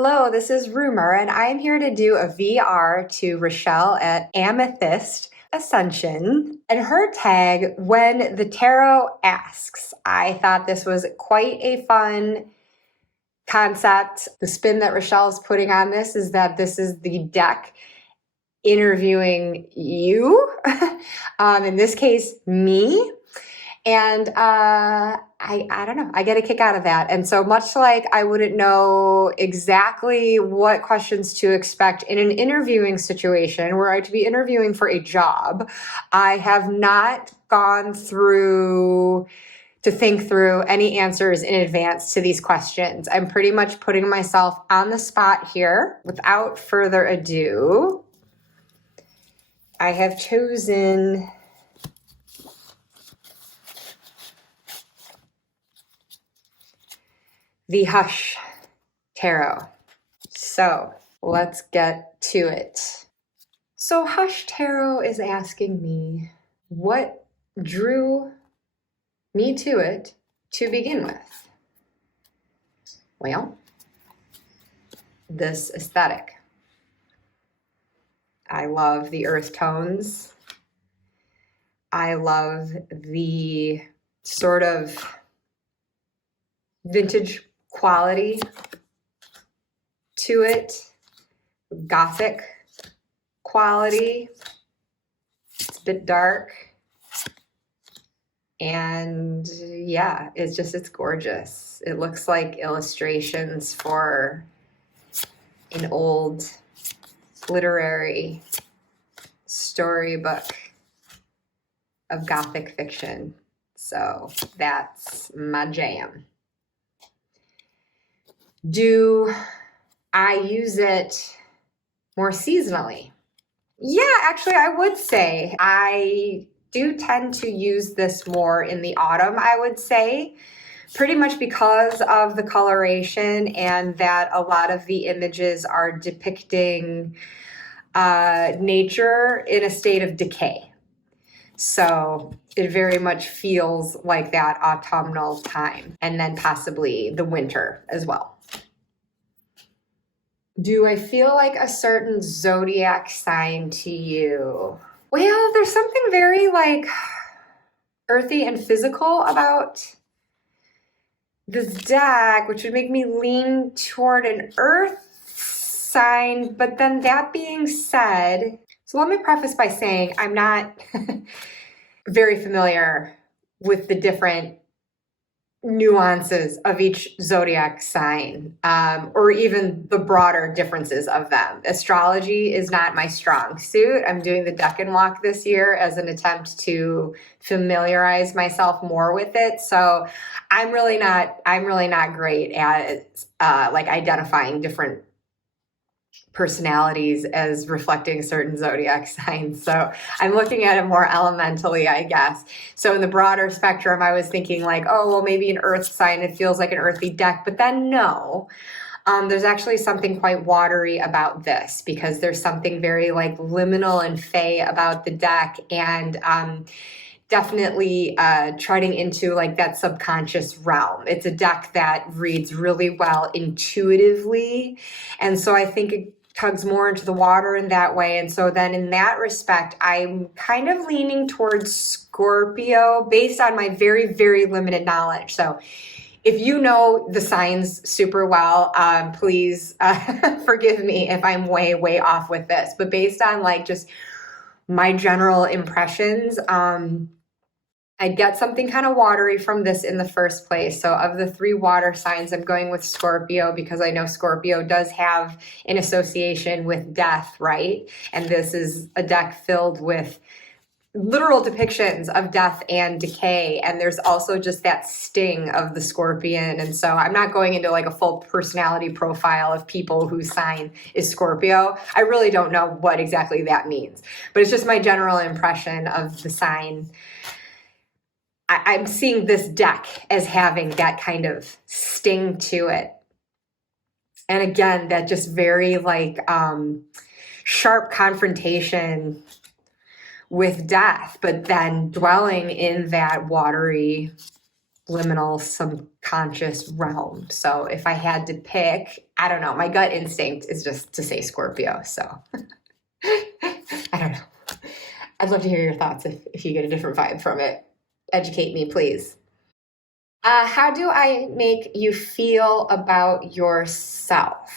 Hello, this is Rumor, and I am here to do a VR to Rachele at Amethyst Ascension and her tag, When the Tarot Asks. I thought this was quite a fun concept. The spin that Rachele's putting on this is that this is the deck interviewing you, in this case, me. And I don't know, I get a kick out of that. And so much like I wouldn't know exactly what questions to expect in an interviewing situation were I to be interviewing for a job, I have not gone through to think through any answers in advance to these questions. I'm pretty much putting myself on the spot here. Without further ado, I have chosen the Hush Tarot. So let's get to it. So Hush Tarot is asking me what drew me to it to begin with. Well, this aesthetic. I love the earth tones. I love the sort of vintage quality to it, gothic quality. It's a bit dark. And yeah, it's gorgeous. It looks like illustrations for an old literary storybook of gothic fiction. So that's my jam. Do I use it more seasonally? Yeah, actually, I would say I do tend to use this more in the autumn, I would say, pretty much because of the coloration and that a lot of the images are depicting nature in a state of decay. So it very much feels like that autumnal time, and then possibly the winter as well. Do I feel like a certain zodiac sign to you? Well, there's something very like earthy and physical about this deck, which would make me lean toward an earth sign. But then that being said, so let me preface by saying I'm not very familiar with the different nuances of each zodiac sign, or even the broader differences of them. Astrology is not my strong suit. I'm doing the deck and walk this year as an attempt to familiarize myself more with it. So I'm really not great at like identifying different personalities as reflecting certain zodiac signs. So I'm looking at it more elementally, I guess. So in the broader spectrum, I was thinking like, oh, well, maybe an earth sign, it feels like an earthy deck, but then no, there's actually something quite watery about this because there's something very like liminal and fey about the deck, and definitely treading into like that subconscious realm. It's a deck that reads really well intuitively. And so I think it tugs more into the water in that way. And so then in that respect, I'm kind of leaning towards Scorpio based on my very, very limited knowledge. So if you know the signs super well, please forgive me if I'm way, way off with this. But based on like just my general impressions, I get something kind of watery from this in the first place. So of the three water signs, I'm going with Scorpio because I know Scorpio does have an association with death, right? And this is a deck filled with literal depictions of death and decay. And there's also just that sting of the scorpion. And so I'm not going into like a full personality profile of people whose sign is Scorpio. I really don't know what exactly that means, but it's just my general impression of the sign. I'm seeing this deck as having that kind of sting to it. And again, that just very like sharp confrontation with death, but then dwelling in that watery liminal subconscious realm. So if I had to pick, I don't know, my gut instinct is just to say Scorpio. So I don't know. I'd love to hear your thoughts if you get a different vibe from it. Educate me, please. How do I make you feel about yourself?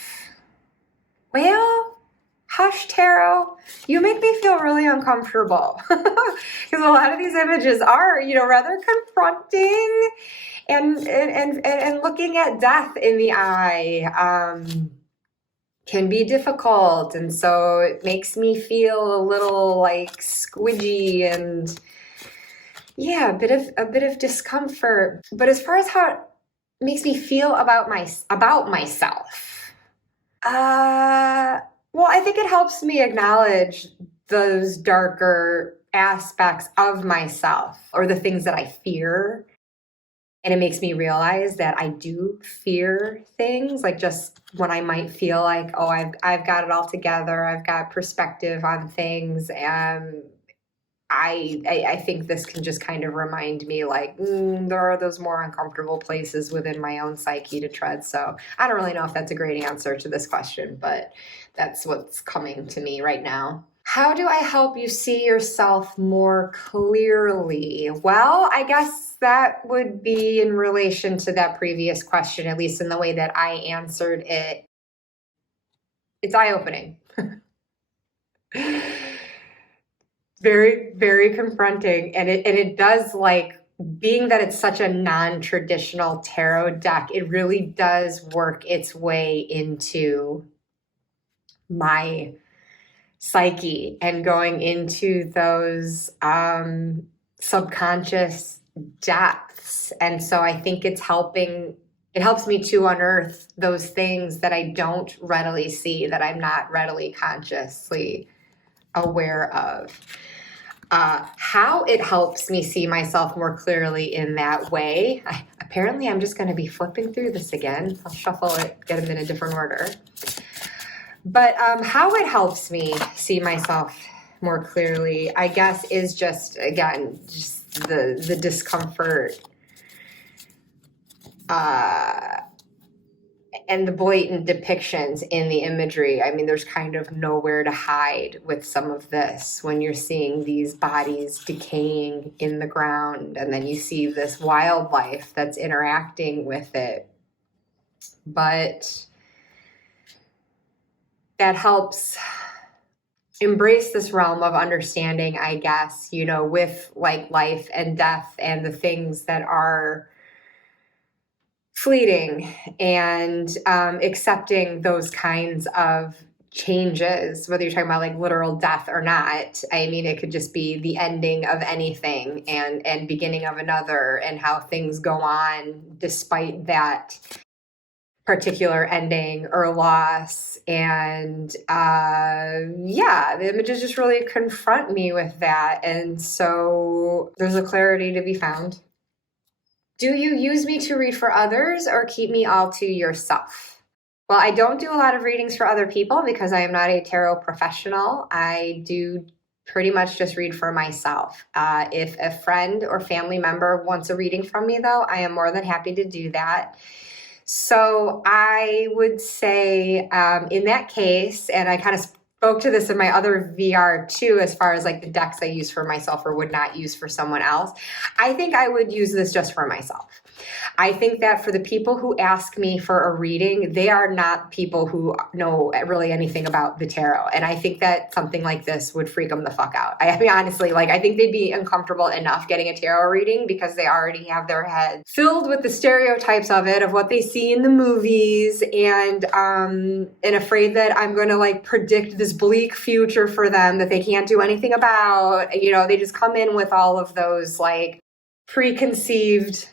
Well, hush, tarot, you make me feel really uncomfortable because a lot of these images are, rather confronting and looking at death in the eye can be difficult. And so it makes me feel a little like squidgy and a bit of discomfort. But as far as how it makes me feel about myself, well, I think it helps me acknowledge those darker aspects of myself or the things that I fear. And it makes me realize that I do fear things, like just when I might feel like, oh, I've got it all together, I've got perspective on things, and I think this can just kind of remind me like, there are those more uncomfortable places within my own psyche to tread. So I don't really know if that's a great answer to this question, but that's what's coming to me right now. How do I help you see yourself more clearly? Well, I guess that would be in relation to that previous question, at least in the way that I answered it. It's eye-opening. Very, very confronting. And it does, like, being that it's such a non-traditional tarot deck, it really does work its way into my psyche and going into those subconscious depths. And so I think it helps me to unearth those things that I don't readily see, that I'm not readily consciously aware of. How it helps me see myself more clearly in that way. Apparently, I'm just going to be flipping through this again. I'll shuffle it, get them in a different order. But how it helps me see myself more clearly, I guess, is just, again, just the discomfort and the blatant depictions in the imagery. I mean, there's kind of nowhere to hide with some of this when you're seeing these bodies decaying in the ground, and then you see this wildlife that's interacting with it. But that helps embrace this realm of understanding, I guess, with like life and death and the things that are fleeting, and accepting those kinds of changes, whether you're talking about like literal death or not. I mean, it could just be the ending of anything and beginning of another, and how things go on despite that particular ending or loss. And the images just really confront me with that. And so there's a clarity to be found. Do you use me to read for others or keep me all to yourself? Well, I don't do a lot of readings for other people because I am not a tarot professional. I do pretty much just read for myself. If a friend or family member wants a reading from me, though, I am more than happy to do that. So I would say in that case, and I kind of spoke to this in my other VR too, as far as like the decks I use for myself or would not use for someone else, I think I would use this just for myself. I think that for the people who ask me for a reading, they are not people who know really anything about the tarot. And I think that something like this would freak them the fuck out. I mean, honestly, like I think they'd be uncomfortable enough getting a tarot reading because they already have their head filled with the stereotypes of it, of what they see in the movies, and afraid that I'm going to like predict this bleak future for them that they can't do anything about. They just come in with all of those like preconceived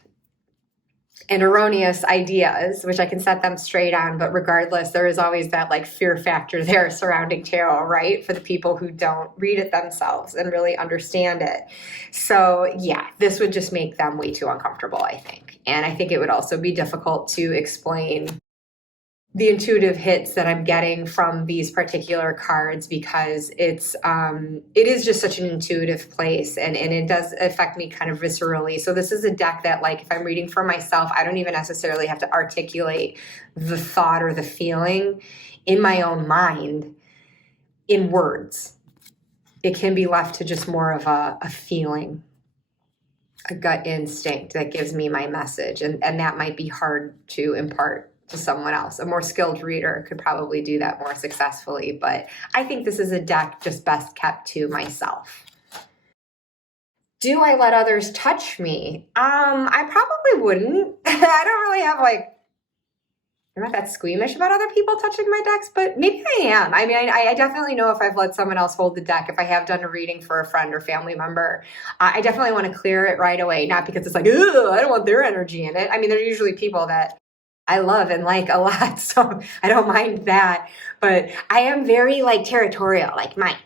and erroneous ideas, which I can set them straight on. But regardless, there is always that like fear factor there surrounding tarot, right? For the people who don't read it themselves and really understand it. So yeah, this would just make them way too uncomfortable, I think. And I think it would also be difficult to explain the intuitive hits that I'm getting from these particular cards, because it is just such an intuitive place, and it does affect me kind of viscerally. So this is a deck that, like, if I'm reading for myself, I don't even necessarily have to articulate the thought or the feeling in my own mind in words. It can be left to just more of a feeling, a gut instinct that gives me my message. And that might be hard to impart to someone else. A more skilled reader could probably do that more successfully, but I think this is a deck just best kept to myself. Do I let others touch me? I probably wouldn't. I don't really have I'm not that squeamish about other people touching my decks, but maybe I am. I mean, I definitely know if I've let someone else hold the deck, if I have done a reading for a friend or family member, I definitely want to clear it right away. Not because it's like, ugh, I don't want their energy in it. I mean, they're usually people that I love and like a lot, so I don't mind that. But I am very territorial, like mine.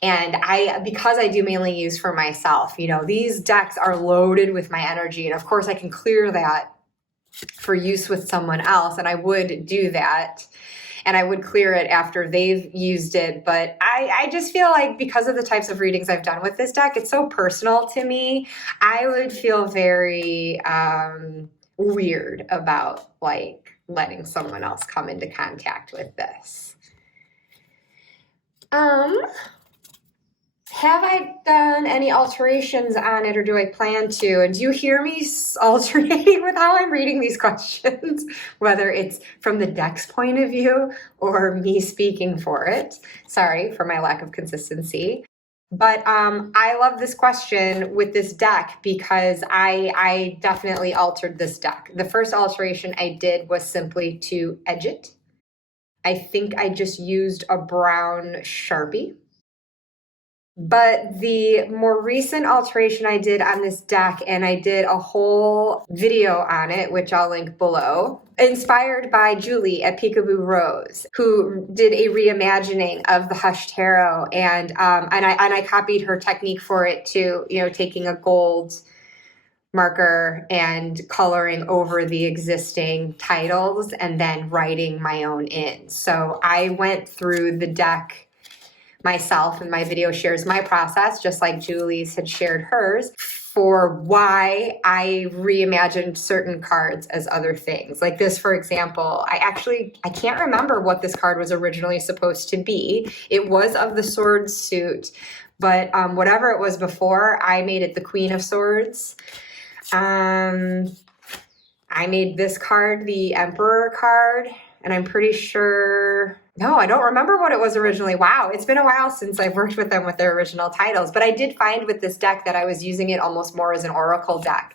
And because I do mainly use for myself, these decks are loaded with my energy. And of course I can clear that for use with someone else, and I would do that, and I would clear it after they've used it. But I just feel like, because of the types of readings I've done with this deck, it's so personal to me, I would feel very weird about letting someone else come into contact with this. Have I done any alterations on it, or do I plan to? And do you hear me alternating with how I'm reading these questions, whether it's from the deck's point of view or me speaking for it? Sorry for my lack of consistency. But I love this question with this deck because I definitely altered this deck. The first alteration I did was simply to edge it. I think I just used a brown Sharpie. But the more recent alteration I did on this deck, and I did a whole video on it, which I'll link below, inspired by Julie at Peekaboo Rose, who did a reimagining of the Hush Tarot, and I copied her technique for it too. Taking a gold marker and coloring over the existing titles, and then writing my own in. So I went through the deck myself, and my video shares my process, just like Julie's had shared hers, for why I reimagined certain cards as other things. Like this, for example, I can't remember what this card was originally supposed to be. It was of the Swords suit, but whatever it was before, I made it the Queen of Swords. I made this card the Emperor card, and I'm pretty sure... No, I don't remember what it was originally. Wow, it's been a while since I've worked with them with their original titles. But I did find with this deck that I was using it almost more as an oracle deck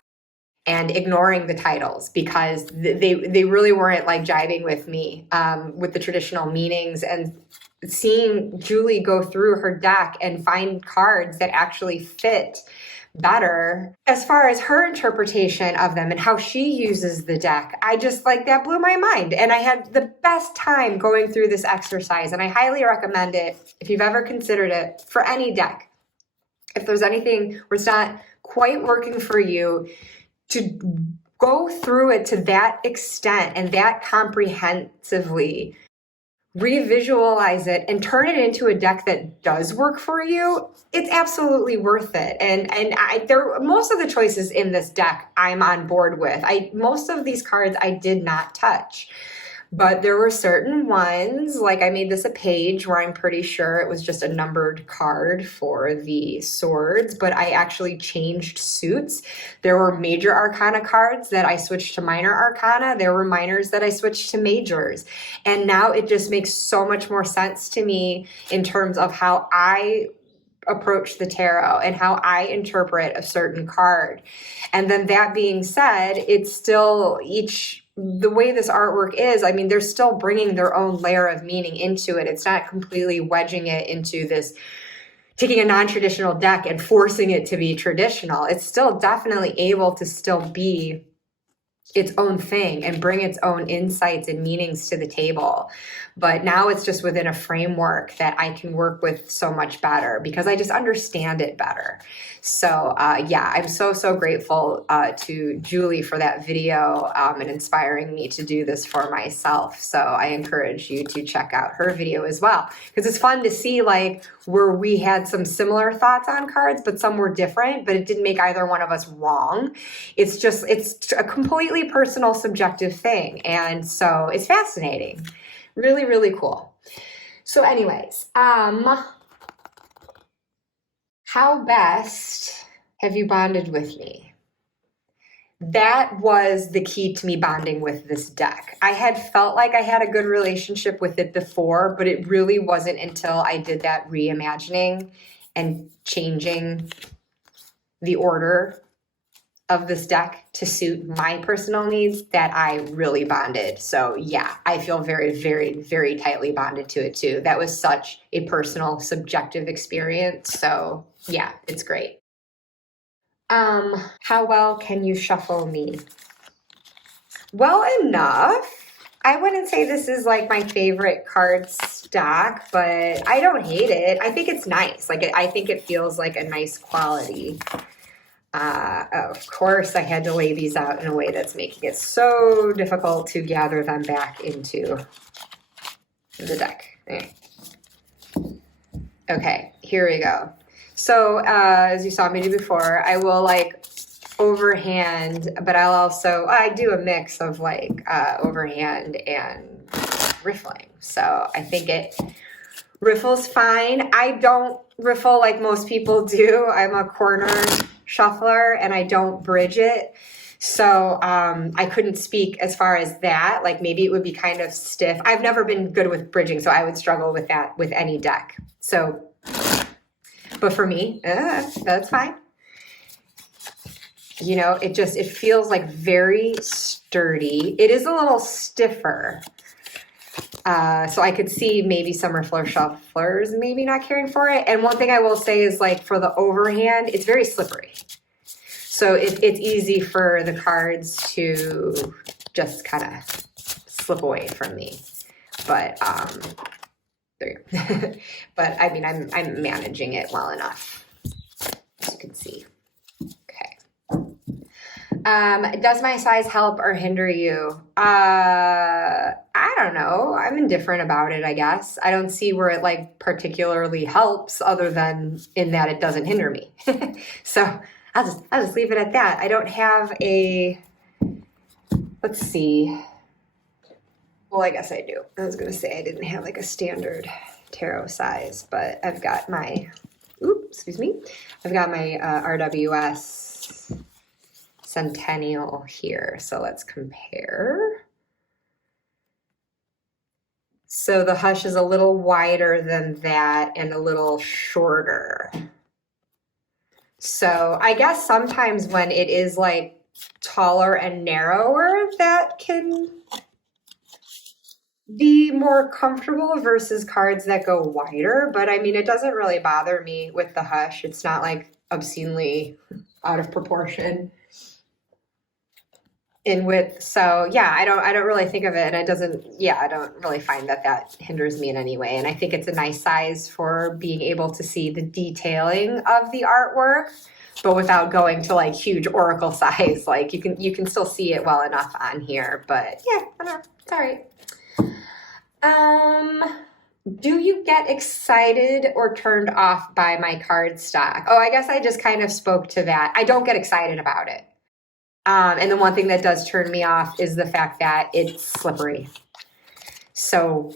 and ignoring the titles, because they really weren't jiving with me with the traditional meanings. And seeing Julie go through her deck and find cards that actually fit better as far as her interpretation of them and how she uses the deck, I just that blew my mind. And I had the best time going through this exercise, and I highly recommend it if you've ever considered it for any deck. If there's anything where it's not quite working for you, to go through it to that extent and that comprehensively, revisualize it and turn it into a deck that does work for you, it's absolutely worth it. And most of the choices in this deck I'm on board with. Most of these cards I did not touch. But there were certain ones, I made this a page where I'm pretty sure it was just a numbered card for the swords, but I actually changed suits. There were major arcana cards that I switched to minor arcana. There were minors that I switched to majors. And now it just makes so much more sense to me in terms of how I approach the tarot and how I interpret a certain card. And then that being said, it's still the way this artwork is, they're still bringing their own layer of meaning into it. It's not completely wedging it into this, taking a non-traditional deck and forcing it to be traditional. It's still definitely able to still be its own thing and bring its own insights and meanings to the table. but now it's just within a framework that I can work with so much better because I just understand it better. So yeah, I'm so grateful to Julie for that video and inspiring me to do this for myself. So I encourage you to check out her video as well, because it's fun to see like where we had some similar thoughts on cards, but some were different, but it didn't make either one of us wrong. It's a completely personal, subjective thing. And so it's fascinating. Really cool. So anyways, how best have you bonded with me? That was the key to me bonding with this deck. I had felt like I had a good relationship with it before, but it really wasn't until I did that reimagining and changing the order of this deck to suit my personal needs that I really bonded. So yeah, I feel very tightly bonded to it too. That was such a personal, subjective experience. So yeah, it's great. How well can you shuffle me? Well enough. I wouldn't say this is like my favorite card stock, but I don't hate it. I think it's nice. Like I think it feels like a nice quality. Of course, I had to lay these out in a way that's making it so difficult to gather them back into the deck. Okay, here we go. So, as you saw me do before, I will like overhand, but I do a mix of like overhand and riffling. So I think it riffles fine. I don't riffle like most people do. I'm a corner shuffler and I don't bridge it. So I couldn't speak as far as that. Like maybe it would be kind of stiff. I've never been good with bridging, so I would struggle with that with any deck. So, but for me, that's fine. You know, it feels like very sturdy. It is a little stiffer. So I could see maybe some riffler shufflers maybe not caring for it. And one thing I will say is like for the overhand, it's very slippery. So it's easy for the cards to just kind of slip away from me. But there you go. But I mean, I'm managing it well enough, as you can see. Does my size help or hinder you? I don't know. I'm indifferent about it, I guess. I don't see where it like particularly helps other than in that it doesn't hinder me. So I'll just leave it at that. I don't have let's see. Well, I guess I do. I was going to say I didn't have like a standard tarot size, but I've got my, I've got my RWS Centennial here. So let's compare. So the Hush is a little wider than that and a little shorter. So I guess sometimes when it is like taller and narrower, that can be more comfortable versus cards that go wider. But I mean, it doesn't really bother me with the Hush. It's not like obscenely out of proportion in width. So yeah, I don't really think of it. And I don't really find that hinders me in any way. And I think it's a nice size for being able to see the detailing of the artwork, but without going to like huge oracle size. Like you can still see it well enough on here, but yeah, I don't know. It's all right. Do you get excited or turned off by my card stock? Oh, I guess I just kind of spoke to that. I don't get excited about it. And the one thing that does turn me off is the fact that it's slippery. So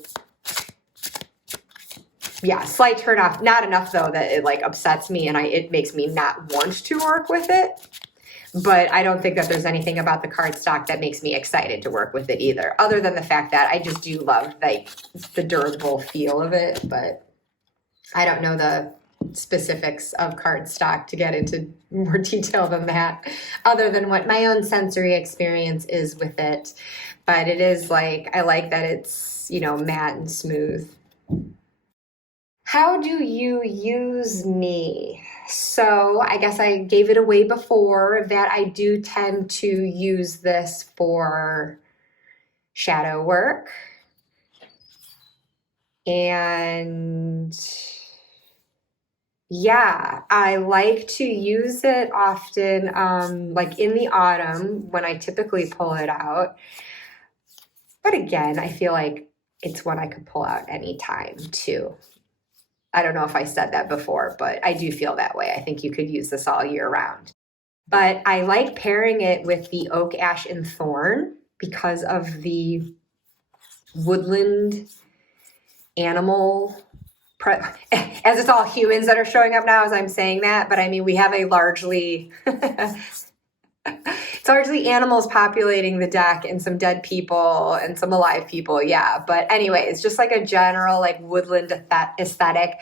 yeah, slight turn off. Not enough though that it like upsets me and it makes me not want to work with it. But I don't think that there's anything about the cardstock that makes me excited to work with it either, other than the fact that I just do love like the durable feel of it. But I don't know the specifics of cardstock to get into more detail than that, other than what my own sensory experience is with it. But it is like, I like that it's, you know, matte and smooth. How do you use me? So I guess I gave it away before that I do tend to use this for shadow work. And yeah, I like to use it often, like in the autumn when I typically pull it out. But again, I feel like it's one I could pull out anytime too. I don't know if I said that before, but I do feel that way. I think you could use this all year round. But I like pairing it with the oak, ash, and thorn because of the woodland animal. As it's all humans that are showing up now as I'm saying that, but I mean, we have a largely, it's largely animals populating the deck and some dead people and some alive people. Yeah. But anyway, it's just like a general like woodland aesthetic.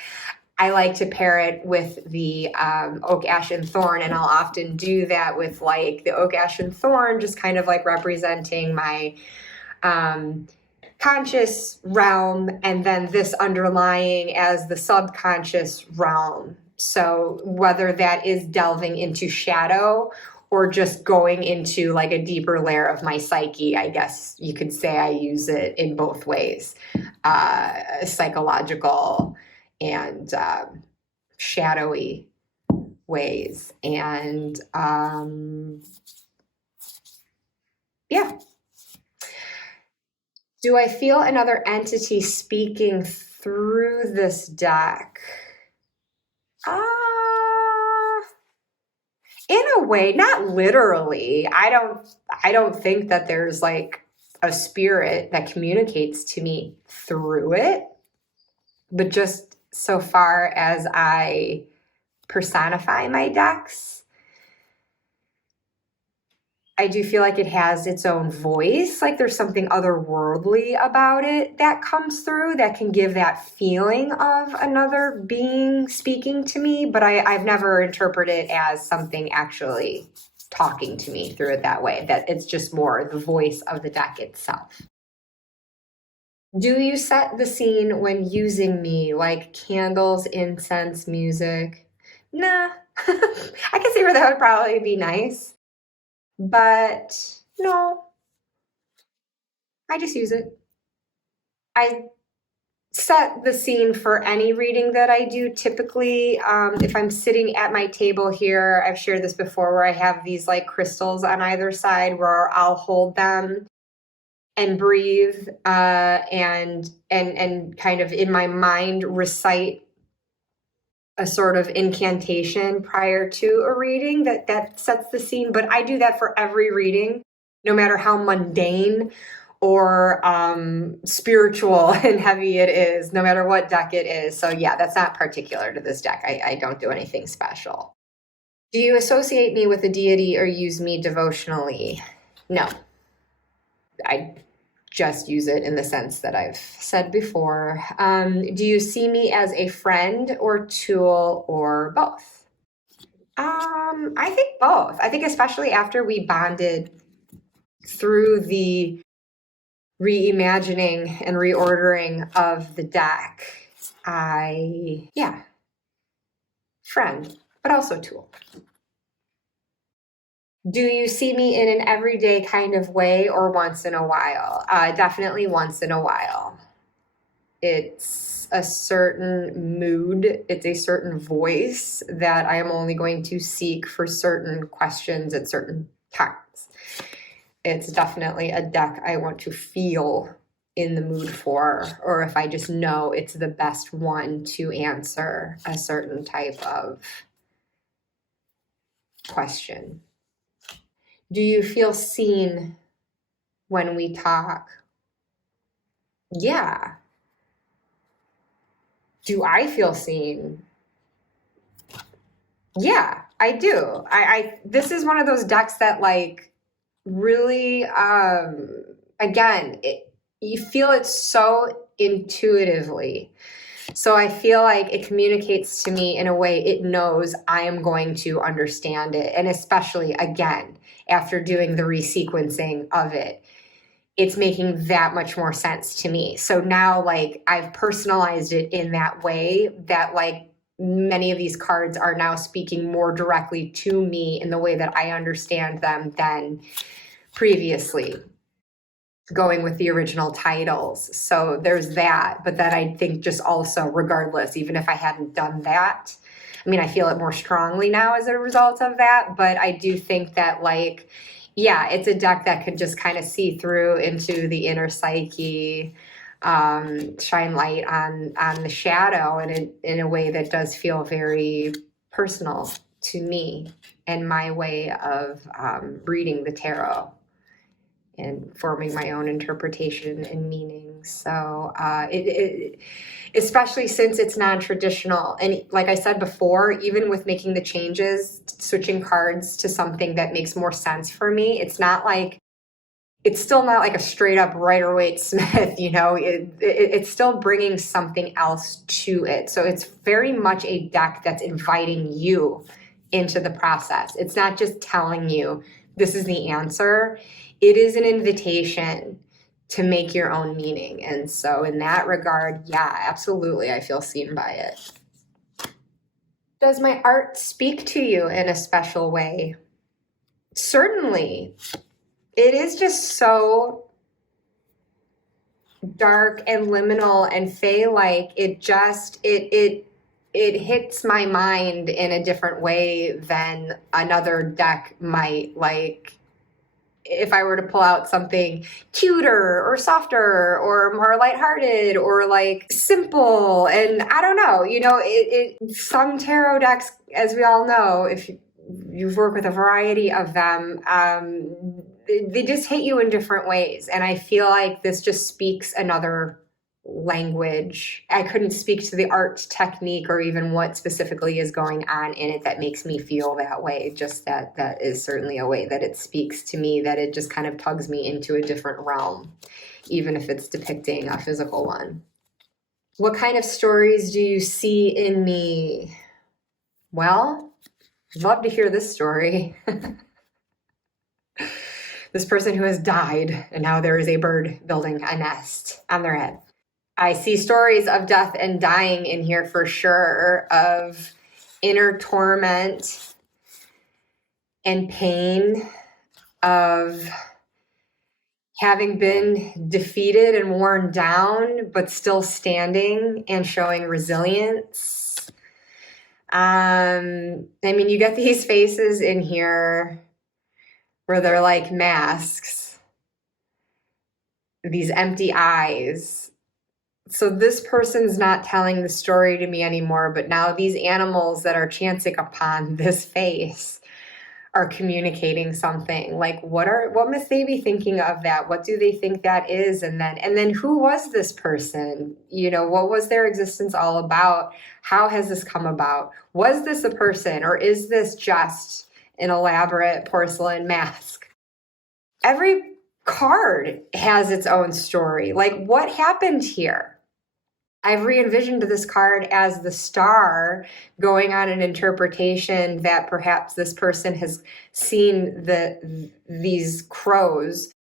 I like to pair it with the oak, ash, and thorn, and I'll often do that with like the oak, ash, and thorn, just kind of like representing my conscious realm, and then this underlying as the subconscious realm. So whether that is delving into shadow or just going into like a deeper layer of my psyche, I guess you could say I use it in both ways, psychological and shadowy ways. And yeah. Do I feel another entity speaking through this deck? In a way, not literally. I don't think that there's like a spirit that communicates to me through it, but just so far as I personify my decks, I do feel like it has its own voice. Like there's something otherworldly about it that comes through that can give that feeling of another being speaking to me. But I've never interpreted it as something actually talking to me through it that way, that it's just more the voice of the deck itself. Do you set the scene when using me, like candles, incense, music? Nah. I can see where that would probably be nice. But no, I just use it. I set the scene for any reading that I do. Typically, if I'm sitting at my table here, I've shared this before, where I have these like crystals on either side where I'll hold them and breathe and kind of in my mind recite a sort of incantation prior to a reading that sets the scene. But I do that for every reading, no matter how mundane or spiritual and heavy it is, no matter what deck it is. So yeah, that's not particular to this deck. I don't do anything special. Do you associate me with a deity or use me devotionally? No. I just use it in the sense that I've said before. Do you see me as a friend or tool or both? I think both. I think especially after we bonded through the reimagining and reordering of the deck, friend, but also tool. Do you see me in an everyday kind of way or once in a while? Definitely once in a while. It's a certain mood, it's a certain voice that I am only going to seek for certain questions at certain times. It's definitely a deck I want to feel in the mood for, or if I just know it's the best one to answer a certain type of question. Do you feel seen when we talk? Yeah. Do I feel seen? Yeah, I do. This is one of those decks that like really again, you feel it so intuitively. So I feel like it communicates to me in a way it knows I am going to understand it. And especially, again, after doing the resequencing of it, it's making that much more sense to me. So now, like, I've personalized it in that way that, like, many of these cards are now speaking more directly to me in the way that I understand them than previously. going with the original titles. So there's that. But then I think just also, regardless, even if I hadn't done that, I mean, I feel it more strongly now as a result of that. But I do think that, like, yeah, it's a deck that could just kind of see through into the inner psyche, shine light on the shadow in a way that does feel very personal to me and my way of reading the tarot and forming my own interpretation and meaning. So especially since it's non-traditional. And like I said before, even with making the changes, switching cards to something that makes more sense for me, it's still not like a straight up Rider-Waite-Smith, it's still bringing something else to it. So it's very much a deck that's inviting you into the process. It's not just telling you this is the answer. It is an invitation to make your own meaning. And so in that regard, yeah, absolutely, I feel seen by it. Does my art speak to you in a special way? Certainly. It is just so dark and liminal and fey-like. It hits my mind in a different way than another deck might. Like, if I were to pull out something cuter or softer or more lighthearted or like simple, and I don't know, some tarot decks, as we all know, if you've worked with a variety of them, they just hit you in different ways. And I feel like this just speaks another language. I couldn't speak to the art technique or even what specifically is going on in it that makes me feel that way. Just that is certainly a way that it speaks to me, that it just kind of tugs me into a different realm, even if it's depicting a physical one. What kind of stories do you see in me? Well, I'd love to hear this story. This person who has died, and now there is a bird building a nest on their head. I see stories of death and dying in here for sure, of inner torment and pain, of having been defeated and worn down, but still standing and showing resilience. You get these faces in here where they're like masks, these empty eyes. So this person's not telling the story to me anymore, but now these animals that are chancing upon this face are communicating something. Like, what must they be thinking of that? What do they think that is? And then who was this person? What was their existence all about? How has this come about? Was this a person, or is this just an elaborate porcelain mask? Every card has its own story. Like, what happened here? I've re-envisioned this card as the star going on an interpretation that perhaps this person has seen these crows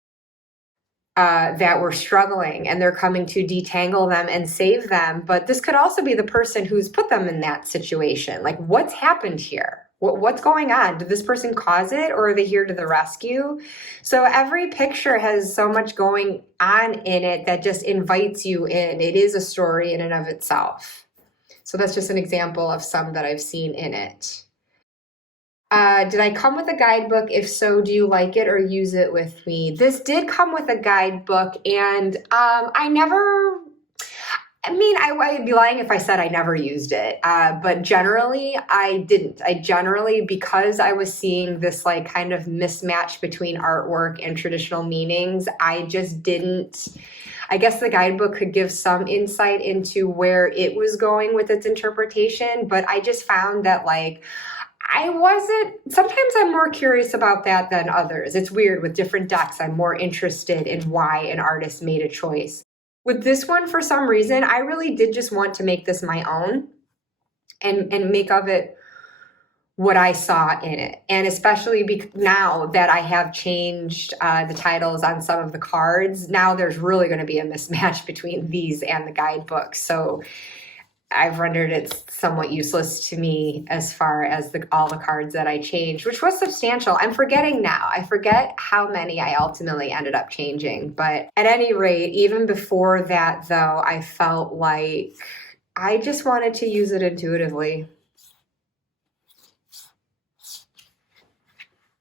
that were struggling, and they're coming to detangle them and save them. But this could also be the person who's put them in that situation. Like, what's happened here? What's going on? Did this person cause it, or are they here to the rescue? So every picture has so much going on in it that just invites you in. It is a story in and of itself. So that's just an example of some that I've seen in it. Did I come with a guidebook? If so, do you like it or use it with me? This did come with a guidebook, and I'd be lying if I said I never used it. But generally, I didn't. Because I was seeing this like kind of mismatch between artwork and traditional meanings, I just didn't. I guess the guidebook could give some insight into where it was going with its interpretation, but I just found that sometimes I'm more curious about that than others. It's weird, with different decks, I'm more interested in why an artist made a choice. With this one, for some reason, I really did just want to make this my own and make of it what I saw in it. And especially now that I have changed the titles on some of the cards, now there's really going to be a mismatch between these and the guidebook. So I've rendered it somewhat useless to me as far as all the cards that I changed, which was substantial. I'm forgetting now. I forget how many I ultimately ended up changing. But at any rate, even before that, though, I felt like I just wanted to use it intuitively.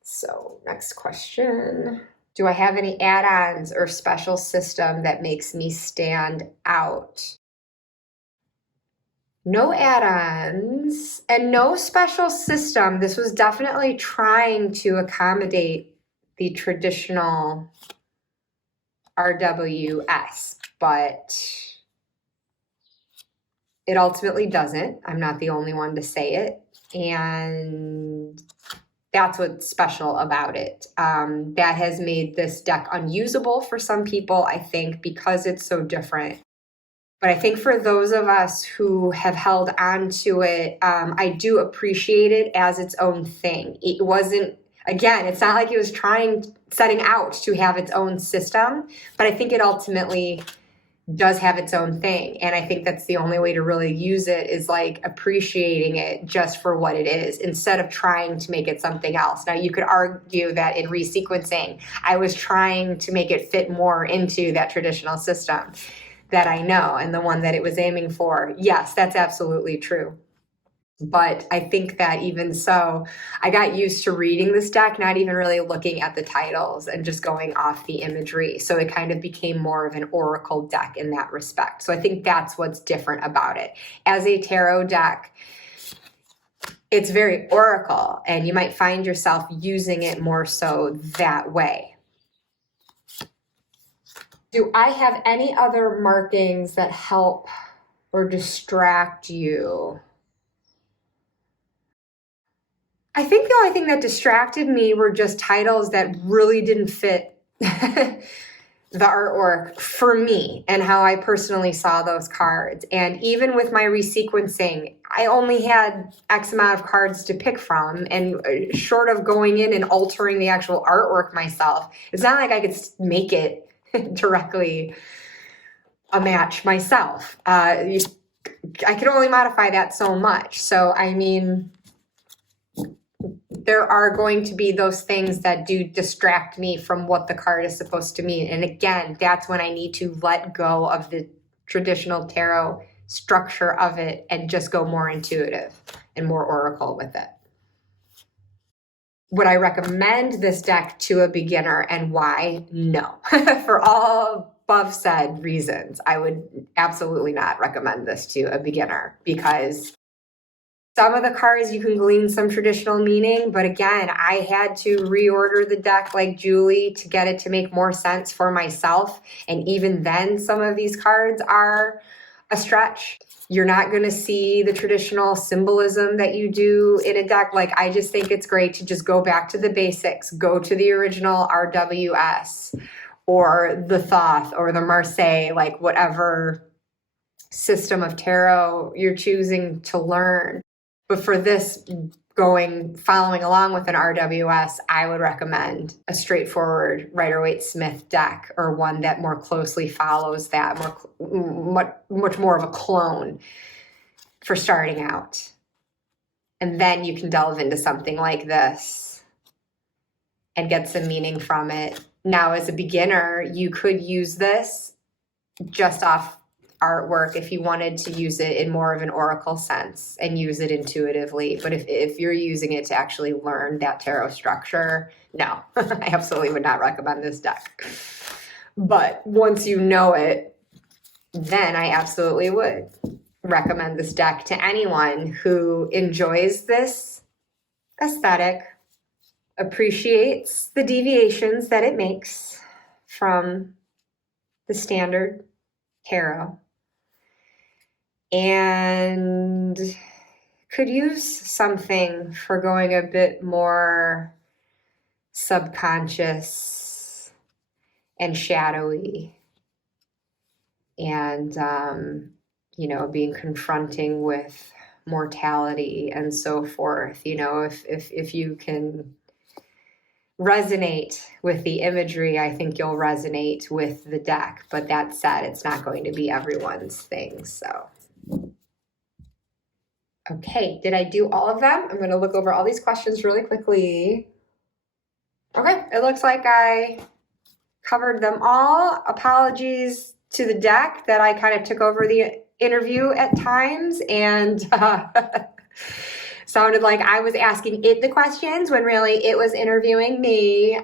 So next question. Do I have any add-ons or special system that makes me stand out? No add-ons and no special system. This was definitely trying to accommodate the traditional RWS, but it ultimately doesn't. I'm not the only one to say it. And that's what's special about it. That has made this deck unusable for some people, I think, because it's so different. But I think for those of us who have held on to it, I do appreciate it as its own thing. It wasn't, again, it's not like it was setting out to have its own system, but I think it ultimately does have its own thing. And I think that's the only way to really use it, is like appreciating it just for what it is instead of trying to make it something else. Now, you could argue that in resequencing, I was trying to make it fit more into that traditional system that I know and the one that it was aiming for. Yes, that's absolutely true. But I think that even so, I got used to reading this deck, not even really looking at the titles and just going off the imagery. So it kind of became more of an oracle deck in that respect. So I think that's what's different about it. As a tarot deck, it's very oracle, and you might find yourself using it more so that way. Do I have any other markings that help or distract you? I think the only thing that distracted me were just titles that really didn't fit the artwork for me and how I personally saw those cards. And even with my resequencing, I only had X amount of cards to pick from, and short of going in and altering the actual artwork myself, it's not like I could make it directly a match myself. I can only modify that so much. So, I mean, there are going to be those things that do distract me from what the card is supposed to mean. And again, that's when I need to let go of the traditional tarot structure of it and just go more intuitive and more oracle with it. Would I recommend this deck to a beginner, and why? No. For all above said reasons, I would absolutely not recommend this to a beginner, because some of the cards you can glean some traditional meaning, but again, I had to reorder the deck like Julie to get it to make more sense for myself. And even then, some of these cards are a stretch. You're not going to see the traditional symbolism that you do in a deck. Like, I just think it's great to just go back to the basics, go to the original RWS or the Thoth or the Marseille, like whatever system of tarot you're choosing to learn. But for this, following along with an RWS, I would recommend a straightforward Rider-Waite-Smith deck, or one that more closely follows that, much more of a clone for starting out. And then you can delve into something like this and get some meaning from it. Now, as a beginner, you could use this just off artwork if you wanted to use it in more of an oracle sense and use it intuitively. But if you're using it to actually learn that tarot structure, no, I absolutely would not recommend this deck. But once you know it, then I absolutely would recommend this deck to anyone who enjoys this aesthetic, appreciates the deviations that it makes from the standard tarot, and could use something for going a bit more subconscious and shadowy, and being confronting with mortality and so forth. If you can resonate with the imagery, I think you'll resonate with the deck. But that said, it's not going to be everyone's thing. So Okay, did I do all of them? I'm going to look over all these questions really quickly. Okay, it looks like I covered them all. Apologies to the deck that I kind of took over the interview at times and sounded like I was asking it the questions when really it was interviewing me.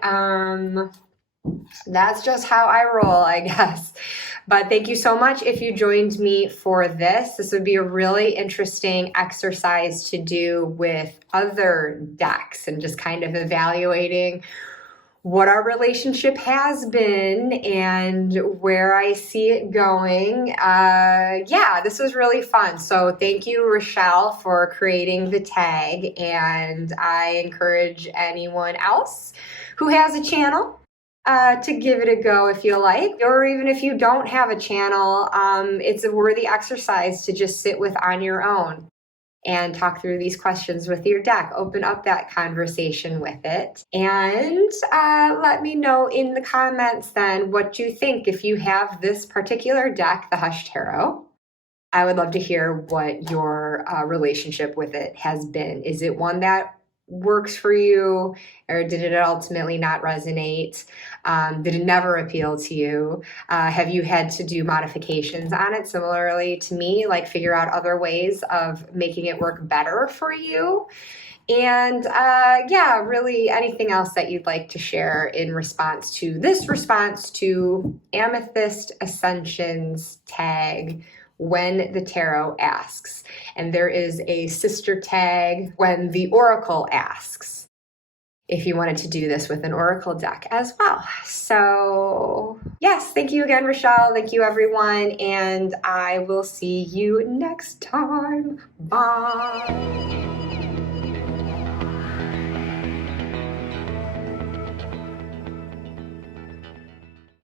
That's just how I roll, I guess. But thank you so much if you joined me for this. This would be a really interesting exercise to do with other decks and just kind of evaluating what our relationship has been and where I see it going. Yeah, this was really fun. So thank you, Rachele, for creating the tag. And I encourage anyone else who has a channel to give it a go if you like, or even if you don't have a channel, it's a worthy exercise to just sit with on your own and talk through these questions with your deck. Open up that conversation with it. And let me know in the comments then what you think if you have this particular deck, the Hush Tarot. I would love to hear what your relationship with it has been. Is it one that works for you, or did it ultimately not resonate? Did it never appeal to you? Have you had to do modifications on it similarly to me, like figure out other ways of making it work better for you? And yeah, really anything else that you'd like to share in response to this response to Amethyst Ascensions tag when the tarot asks. And there is a sister tag when the oracle asks, if you wanted to do this with an oracle deck as well. So yes, thank you again, Rachele. Thank you, everyone. And I will see you next time. Bye.